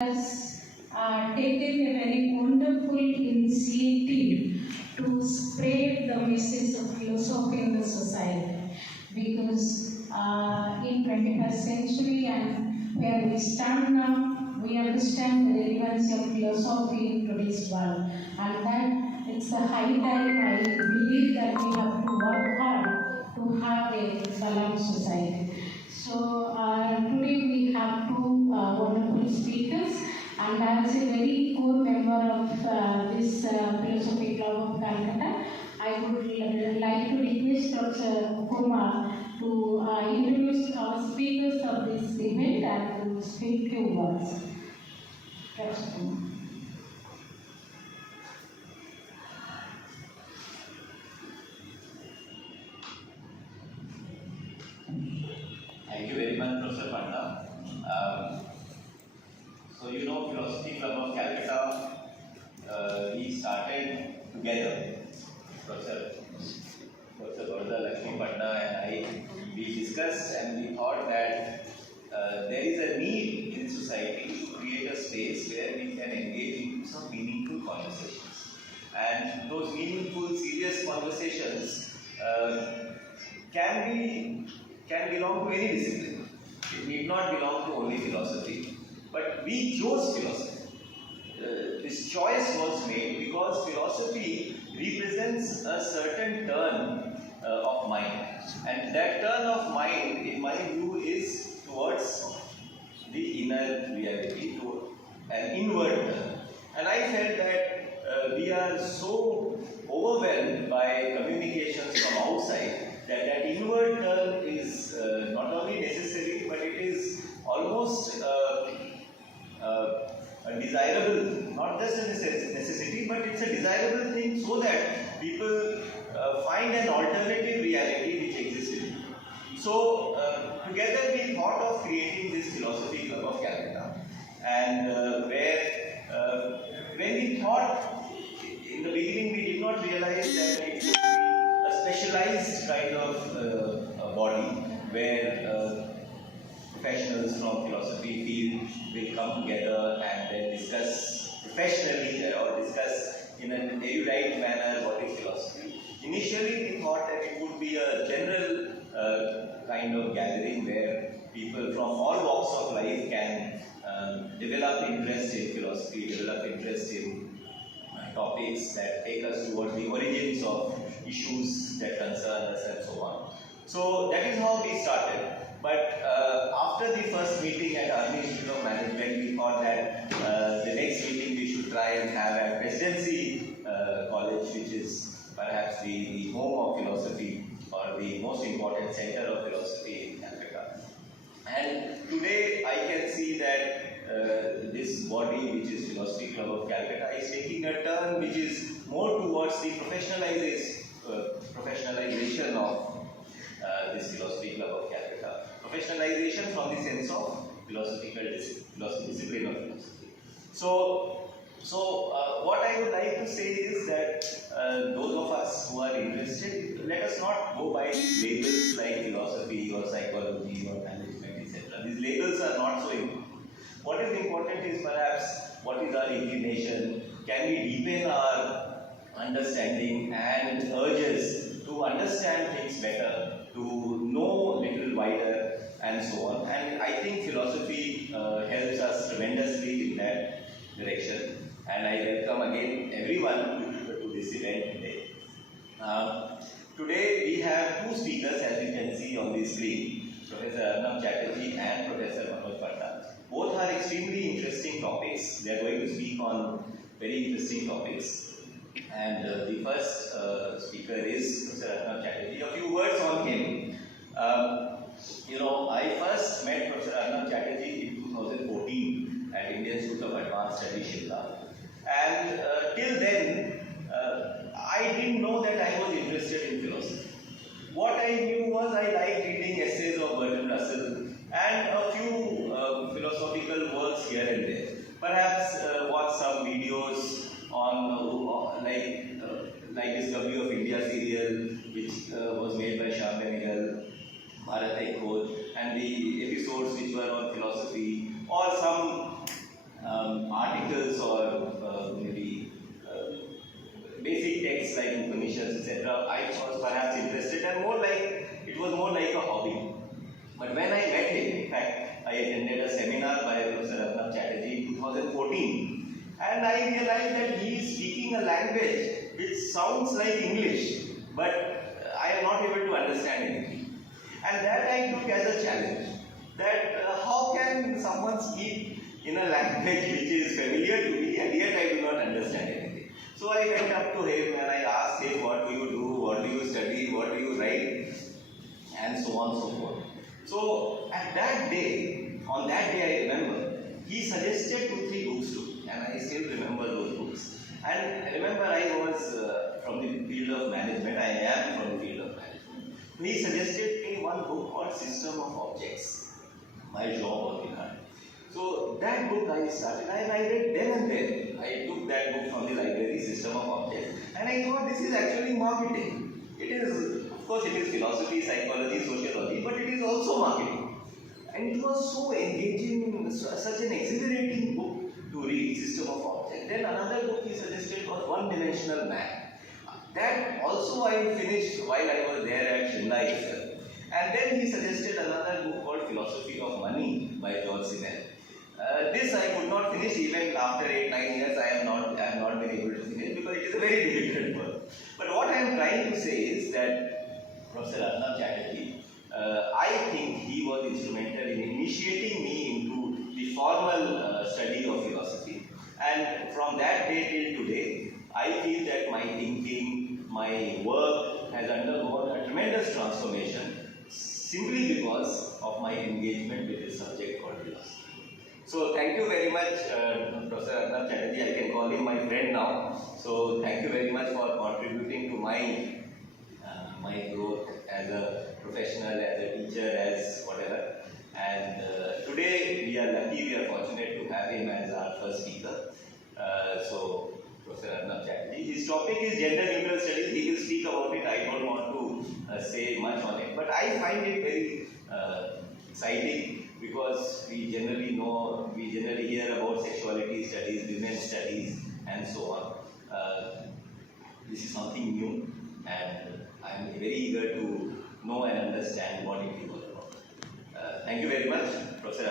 has taken a very wonderful initiative to spread the message of philosophy in the society, because in 21st century and where we stand now, we understand the relevance of philosophy in today's world, and that it's the high time. I believe that we have to work hard to have a balanced society. So today we have two wonderful speakers, and as a very core member of this Philosophy Club of Calcutta, I would like to request Dr. Kumar to introduce our speakers of this event and to speak few words. Dr. Kumar. Thank you very much, Professor Panda. So Philosophy Club of Calcutta, we started together. Professor Varda Lakshmi Panda and I, we discussed and we thought that there is a need in society to create a space where we can engage in some meaningful conversations. And those meaningful, serious conversations can belong to any discipline. It need not belong to only philosophy. But we chose philosophy. This choice was made because philosophy represents a certain turn of mind. And that turn of mind, in my view, is towards the inner reality, to an inward turn. And I felt that we are so overwhelmed by communications from outside that inward turn is not only necessary, but it is almost a desirable, not just a necessity, but it's a desirable thing so that people find an alternative reality which exists in you. So together we thought of creating this Philosophy Club of Calcutta, and when we thought in the beginning, we did not realize that it would be a specialized kind of body where professionals from philosophy field will come together and then discuss professionally or discuss in an erudite manner what is philosophy. Initially, we thought that it would be a general kind of gathering where people from all walks of life can develop interest in philosophy, develop interest in topics that take us towards the origins of issues that concern us and so on. So that is how we started. But after the first meeting at Army Institute of Management, we thought that the next meeting we should try and have at Presidency College, which is perhaps the home of philosophy or the most important center of philosophy in Calcutta. And today I can see that this body, which is Philosophy Club of Calcutta, is taking a turn which is more towards the professionalization of this Philosophy Club of Calcutta. Professionalization from the sense of discipline of philosophy. So what I would like to say is that those of us who are interested, let us not go by labels like philosophy or psychology or management, etc. These labels are not so important. What is important is perhaps what is our inclination, can we deepen our understanding and urges to understand things better, to know little wider and so on. And I think philosophy helps us tremendously in that direction. And I welcome again everyone to this event today. Today we have two speakers, as you can see on the screen, Professor Arnab Chatterjee and Professor Manoj Panda. Both are extremely interesting topics. They are going to speak on very interesting topics. And the first speaker is Professor Arnab Chatterjee. A few words on him. I first met Professor Arnab Chatterjee in 2014 at Indian Institute of Advanced Studies, Shimla. And till then, I didn't know that I was interested in philosophy. What I knew was I liked reading essays of Bertrand Russell and a few philosophical works here and there. Perhaps watch some videos on like Discovery of India serial, which was made by Shah Benegal, Bharat Ek Khoj, and the episodes which were on philosophy, or some articles or maybe basic texts like Upanishads, etc. I was perhaps interested and it was more like a hobby. But when I met him, in fact, I attended a seminar by Professor Arnab Chatterjee in 2014, and I realized that he is speaking a language which sounds like English, but I am not able to understand anything. And that I took as a challenge, that how can someone speak in a language which is familiar to me and yet I do not understand anything. So I went up to him and I asked him, what do you do, what do you study, what do you write, and so on and so forth. So at that day, on that day I remember, he suggested 2-3 books to me, and I still remember those books. And I remember I was from the field of management, I am from the field of management. He suggested me one book called System of Objects, my job on the hand. So that book I started, and I read then and there. I took that book from the library, System of Objects, and I thought this is actually marketing. It is, of course, it is philosophy, psychology, sociology, but it is also marketing. And it was so engaging, such an exhilarating book to read, System of Objects. Then another book he suggested was One Dimensional Man. That also I finished while I was there at Shimla itself. And then he suggested another book called Philosophy of Money by George Simmel. This I could not finish even after 8-9 years. I have not been able to finish because it is a very difficult work. But what I am trying to say is that Professor Arnab Chatterjee, I think he was instrumental in initiating me into the formal study of philosophy. And from that day till today, I feel that my thinking, my work has undergone a tremendous transformation simply because of my engagement with this subject called philosophy. So thank you very much, Professor Arnab Chatterjee. I can call him my friend now. So thank you very much for contributing to my growth as a professional, as a teacher, as whatever. And today we are lucky, we are fortunate to have him as our first speaker. So Professor Arnab Chatterjee. His topic is gender neutral studies. He will speak about it. I don't want to say much on it, but I find it very exciting because we generally hear about sexuality studies, women's studies, and so on. This is something new, and I am very eager to know and understand what it is all about. Thank you very much, Professor.